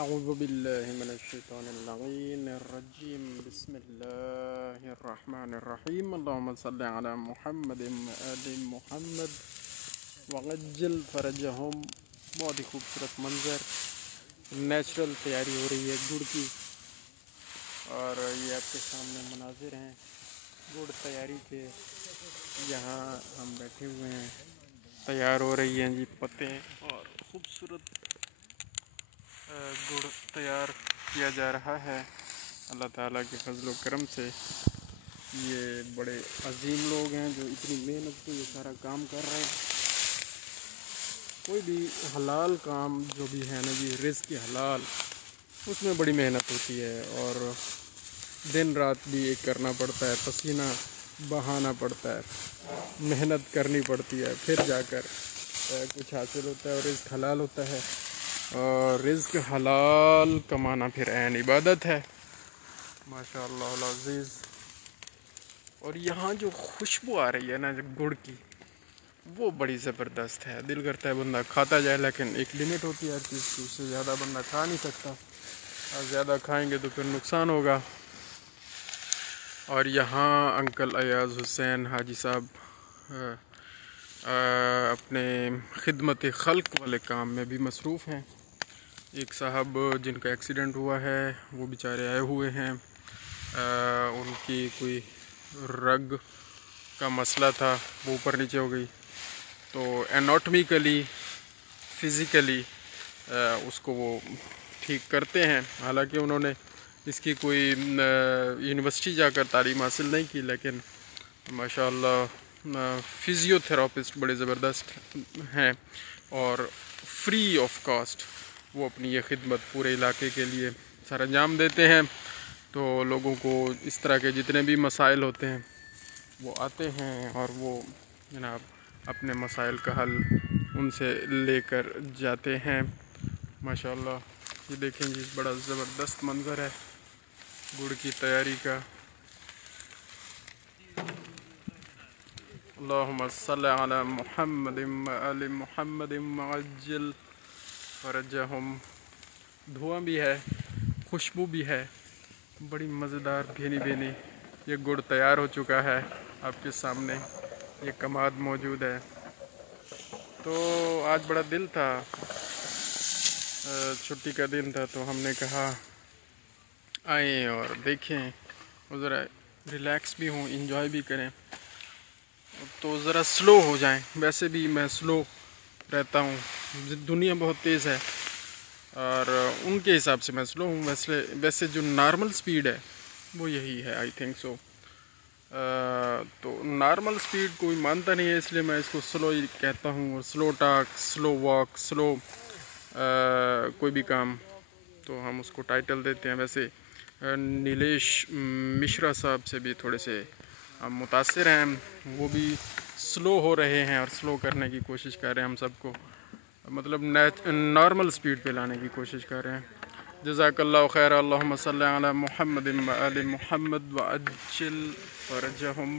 أعوذ بالله من الشيطان اللعين الرجيم بسم الله الرحمن الرحيم اللهم صل على محمد وآل محمد وعجل فرجهم۔ بہت ہی خوبصورت منظر، نیچرل تیاری ہو رہی ہے گڑ کی، اور یہ آپ کے سامنے مناظر ہیں گڑ تیاری کے۔ یہاں ہم بیٹھے ہوئے ہیں، تیار ہو رہی ہیں جی پتے، اور خوبصورت گڑ تیار کیا جا رہا ہے اللہ تعالیٰ کے فضل و کرم سے۔ یہ بڑے عظیم لوگ ہیں جو اتنی محنت سے یہ سارا کام کر رہے ہیں۔ کوئی بھی حلال کام جو بھی ہے نا جی، رزق حلال، اس میں بڑی محنت ہوتی ہے، اور دن رات بھی ایک کرنا پڑتا ہے، پسینہ بہانا پڑتا ہے، محنت کرنی پڑتی ہے، پھر جا کر کچھ حاصل ہوتا ہے، اور رزق حلال ہوتا ہے۔ اور رزق حلال کمانا پھر عین عبادت ہے، ماشاء اللہ العزیز۔ اور یہاں جو خوشبو آ رہی ہے نا گڑ کی، وہ بڑی زبردست ہے، دل کرتا ہے بندہ کھاتا جائے، لیکن ایک لمٹ ہوتی ہے ہر چیز کی، اس سے زیادہ بندہ کھا نہیں سکتا، اور زیادہ کھائیں گے تو پھر نقصان ہوگا۔ اور یہاں انکل ایاز حسین حاجی صاحب اپنے خدمت خلق والے کام میں بھی مصروف ہیں۔ ایک صاحب جن کا ایکسیڈنٹ ہوا ہے، وہ بیچارے آئے ہوئے ہیں، ان کی کوئی رگ کا مسئلہ تھا، وہ اوپر نیچے ہو گئی، تو اناٹمیکلی فزیکلی اس کو وہ ٹھیک کرتے ہیں۔ حالانکہ انہوں نے اس کی کوئی یونیورسٹی جا کر تعلیم حاصل نہیں کی، لیکن ماشاء اللہ فزیو تھراپسٹ بڑے زبردست ہیں، اور فری آف کاسٹ وہ اپنی یہ خدمت پورے علاقے کے لیے سر انجام دیتے ہیں۔ تو لوگوں کو اس طرح کے جتنے بھی مسائل ہوتے ہیں وہ آتے ہیں، اور وہ جناب اپنے مسائل کا حل ان سے لے کر جاتے ہیں، ماشاء اللہ۔ یہ دیکھیں جی، بڑا زبردست منظر ہے گڑ کی تیاری کا۔ اللہم صلی علی محمد وآل محمد وعجل فرجہم۔ دھواں بھی ہے، خوشبو بھی ہے، بڑی مزیدار بھینی بھینی۔ یہ گڑ تیار ہو چکا ہے آپ کے سامنے، یہ کماد موجود ہے۔ تو آج بڑا دل تھا، چھٹی کا دن تھا، تو ہم نے کہا آئیں اور دیکھیں، اور ذرا ریلیکس بھی ہوں، انجوائے بھی کریں، تو ذرا سلو ہو جائیں۔ ویسے بھی میں سلو رہتا ہوں، دنیا بہت تیز ہے، اور ان کے حساب سے میں سلو ہوں۔ ویسے جو نارمل سپیڈ ہے وہ یہی ہے، آئی تھنک سو۔ تو نارمل سپیڈ کوئی مانتا نہیں ہے، اس لیے میں اس کو سلو ہی کہتا ہوں، اور سلو ٹاک، سلو واک، سلو کوئی بھی کام تو ہم اس کو ٹائٹل دیتے ہیں۔ ویسے نیلیش مشرا صاحب سے بھی تھوڑے سے ہم متاثر ہیں، وہ بھی سلو ہو رہے ہیں اور سلو کرنے کی کوشش کر رہے ہیں، ہم سب کو مطلب نارمل سپیڈ پہ لانے کی کوشش کر رہے ہیں۔ جزاک اللہ خیر۔ اللہم صلی علی محمد وآل محمد وعجل فرجہم۔